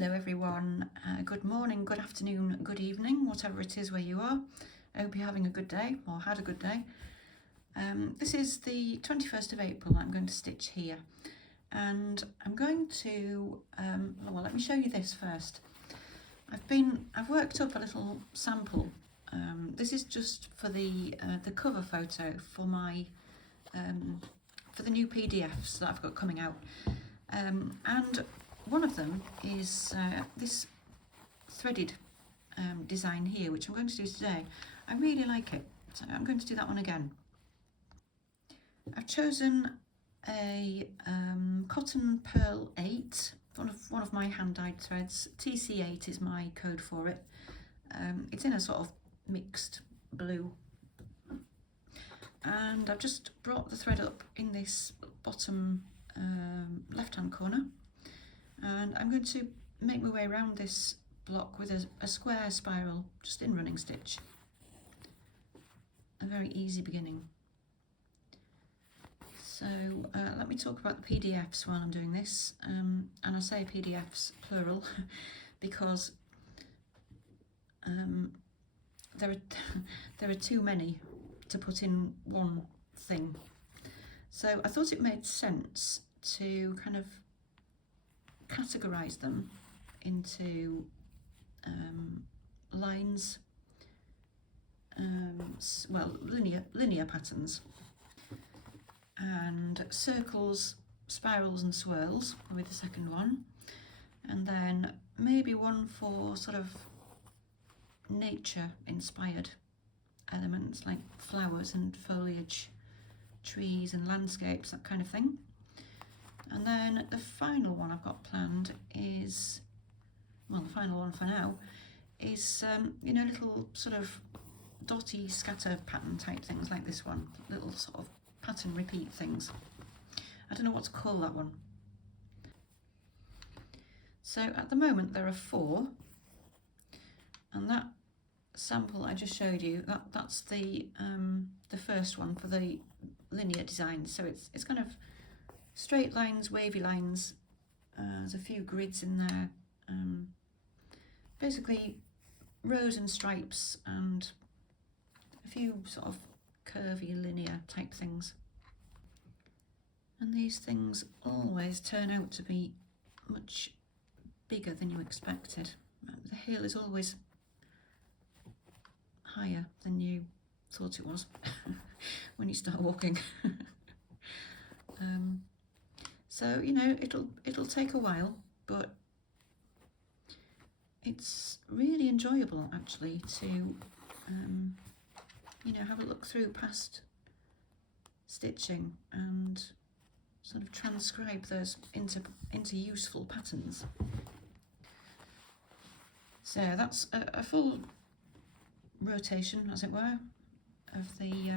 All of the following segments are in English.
Hello everyone, good morning, good afternoon, good evening, whatever it is where you are. I hope you're having a good day or had a good day. This is the 21st of April I'm going to stitch here, and I'm going to, well, let me show you this first. I've worked up a little sample. This is just for the cover photo for my for the new PDFs that I've got coming out, and one of them is this threaded design here, which I'm going to do today. I really like it, so I'm going to do that one again. I've chosen a cotton pearl 8, one of my hand-dyed threads. TC8 is my code for it. It's in a sort of mixed blue, and I've just brought the thread up in this bottom left-hand corner, and I'm going to make my way around this block with a square spiral just in running stitch. A very easy beginning. So let me talk about the PDFs while I'm doing this, and I say PDFs plural because there are too many to put in one thing. So I thought it made sense to kind of categorise them into lines, well, linear patterns, and circles, spirals and swirls with the second one, and then maybe one for sort of nature inspired elements like flowers and foliage, trees and landscapes, that kind of thing. And then the final one I've got planned is, well, the final one for now is, you know, little sort of dotty scatter pattern type things like this one, little sort of pattern repeat things. I don't know what to call that one. So at the moment there are 4, and that sample I just showed you, that's the first one for the linear design. So it's kind of straight lines, wavy lines, there's a few grids in there, basically rows and stripes and a few sort of curvy linear type things. And these things always turn out to be much bigger than you expected. The hill is always higher than you thought it was when you start walking. So, you know, it'll take a while, but it's really enjoyable actually to you know, have a look through past stitching and sort of transcribe those into useful patterns. So that's a full rotation, as it were, of the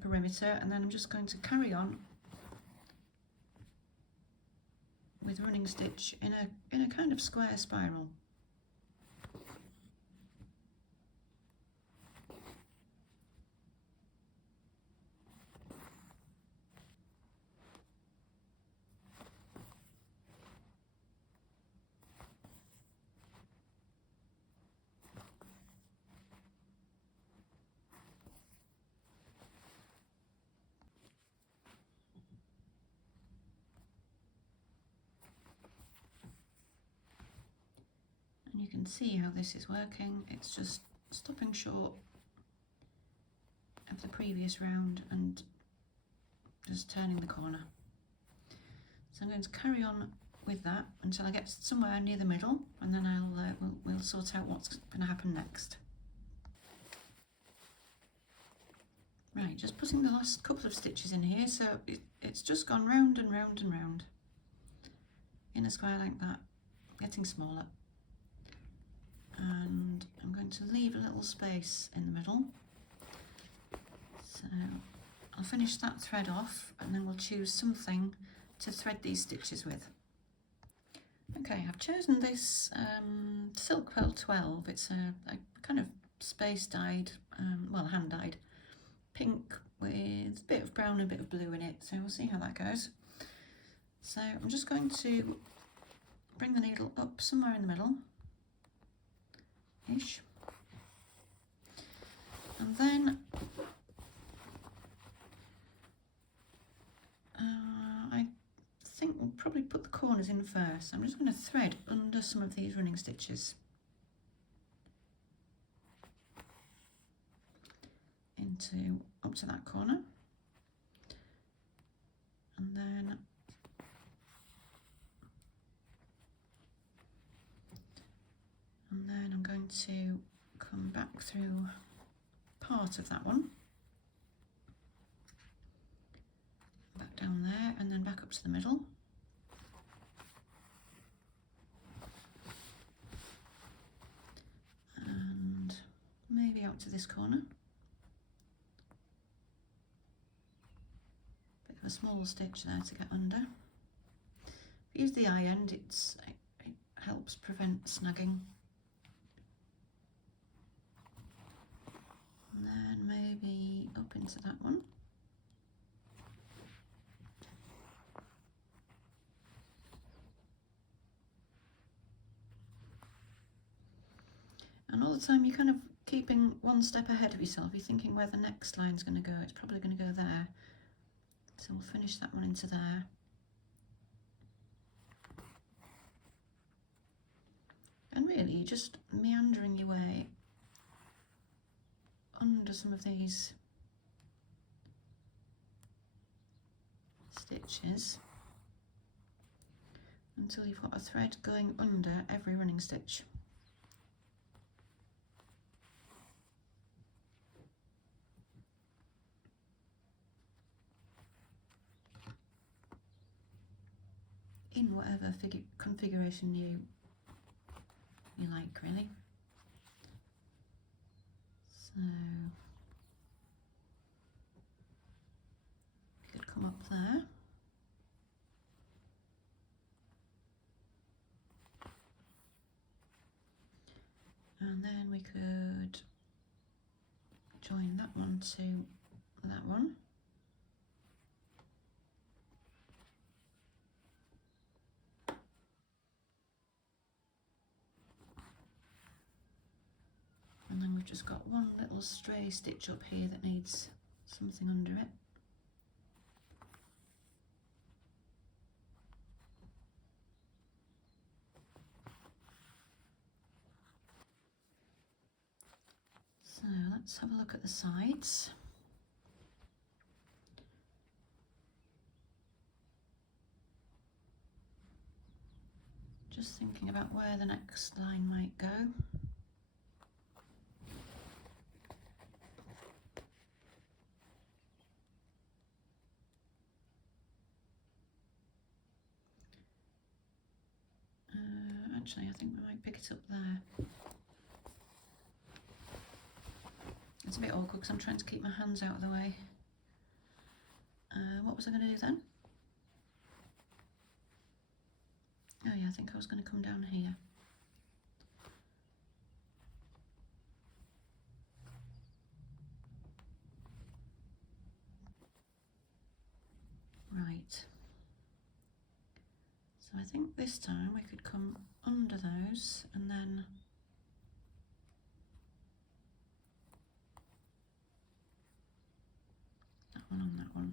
perimeter, and then I'm just going to carry on with running stitch in a kind of square spiral. And you can see how this is working. It's just stopping short of the previous round and just turning the corner. So I'm going to carry on with that until I get somewhere near the middle, and then we'll sort out what's going to happen next. Right, just putting the last couple of stitches in here, so it's just gone round and round and round in a square like that, getting smaller. And I'm going to leave a little space in the middle. So I'll finish that thread off, and then we'll choose something to thread these stitches with. Okay, I've chosen this Silk Pearl 12. It's a kind of space dyed, well, hand dyed pink with a bit of brown and a bit of blue in it. So we'll see how that goes. So I'm just going to bring the needle up somewhere in the middle, ish, and then I think we'll probably put the corners in first. I'm just going to thread under some of these running stitches into up to that corner, and then I'm going to come back through part of that one, back down there, and then back up to the middle. And maybe out to this corner. Bit of a small stitch there to get under. If you use the eye end, it helps prevent snagging. And then maybe up into that one. And all the time you're kind of keeping one step ahead of yourself. You're thinking where the next line's going to go. It's probably going to go there. So we'll finish that one into there. And really, you're just meandering your way under some of these stitches until you've got a thread going under every running stitch. In whatever configuration you like, really. So you could come up there. And then we could join that one to that one. And then we've just got one little stray stitch up here that needs something under it. So let's have a look at the sides. Just thinking about where the next line might go. Actually, I think we might pick it up there. It's a bit awkward because I'm trying to keep my hands out of the way. What was I going to do then? Oh yeah, I think I was going to come down here. Right. So I think this time we could come under those and then that one on that one.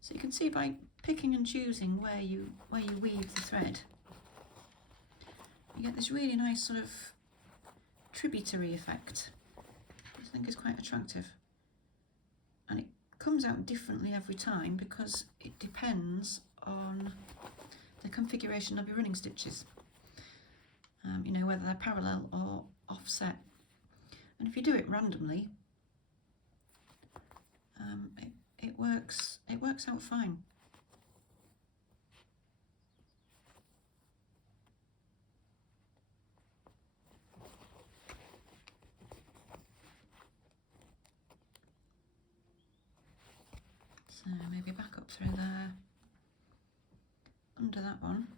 So you can see by picking and choosing where you weave the thread, you get this really nice sort of tributary effect, which I think is quite attractive. And it comes out differently every time because it depends on the configuration of your running stitches. You know, whether they're parallel or offset. And if you do it randomly, it works out fine. So maybe back up through there, under that one.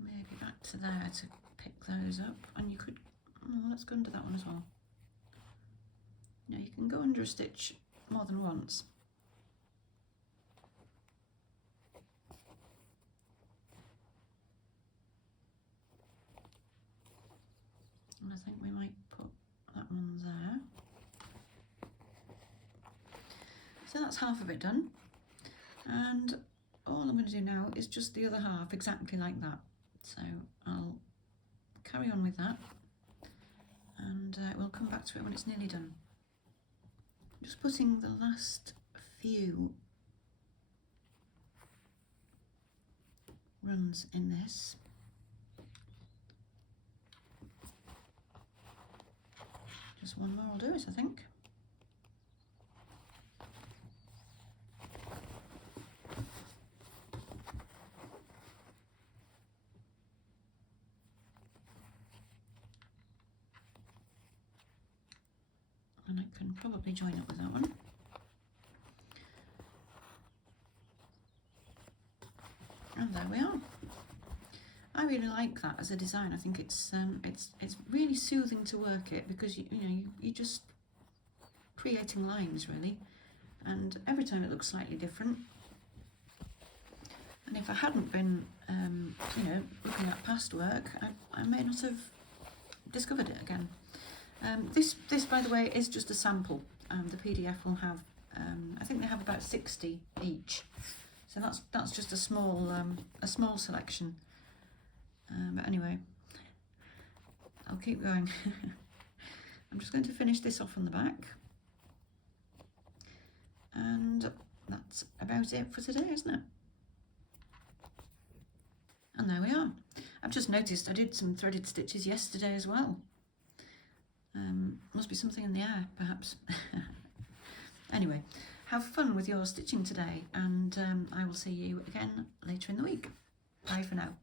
Maybe back to there to pick those up, and you could, oh, let's go under that one as well. Now you can go under a stitch more than once. And I think we might put that one there. So that's half of it done. And all I'm going to do now is just the other half exactly like that. So I'll carry on with that, and we'll come back to it when it's nearly done. Just putting the last few runs in this. Just one more will do it, I think. And I can probably join up with that one. And there we are. I really like that as a design. I think it's really soothing to work it, because you're just creating lines really, and every time it looks slightly different. And if I hadn't been looking at past work, I may not have discovered it again. This by the way is just a sample. The PDF will have I think they have about 60 each, so that's just a small selection. But anyway, I'll keep going. I'm just going to finish this off on the back, and that's about it for today, isn't it? And there we are. I've just noticed I did some threaded stitches yesterday as well. Must be something in the air, perhaps. Anyway, have fun with your stitching today, and I will see you again later in the week. Bye for now.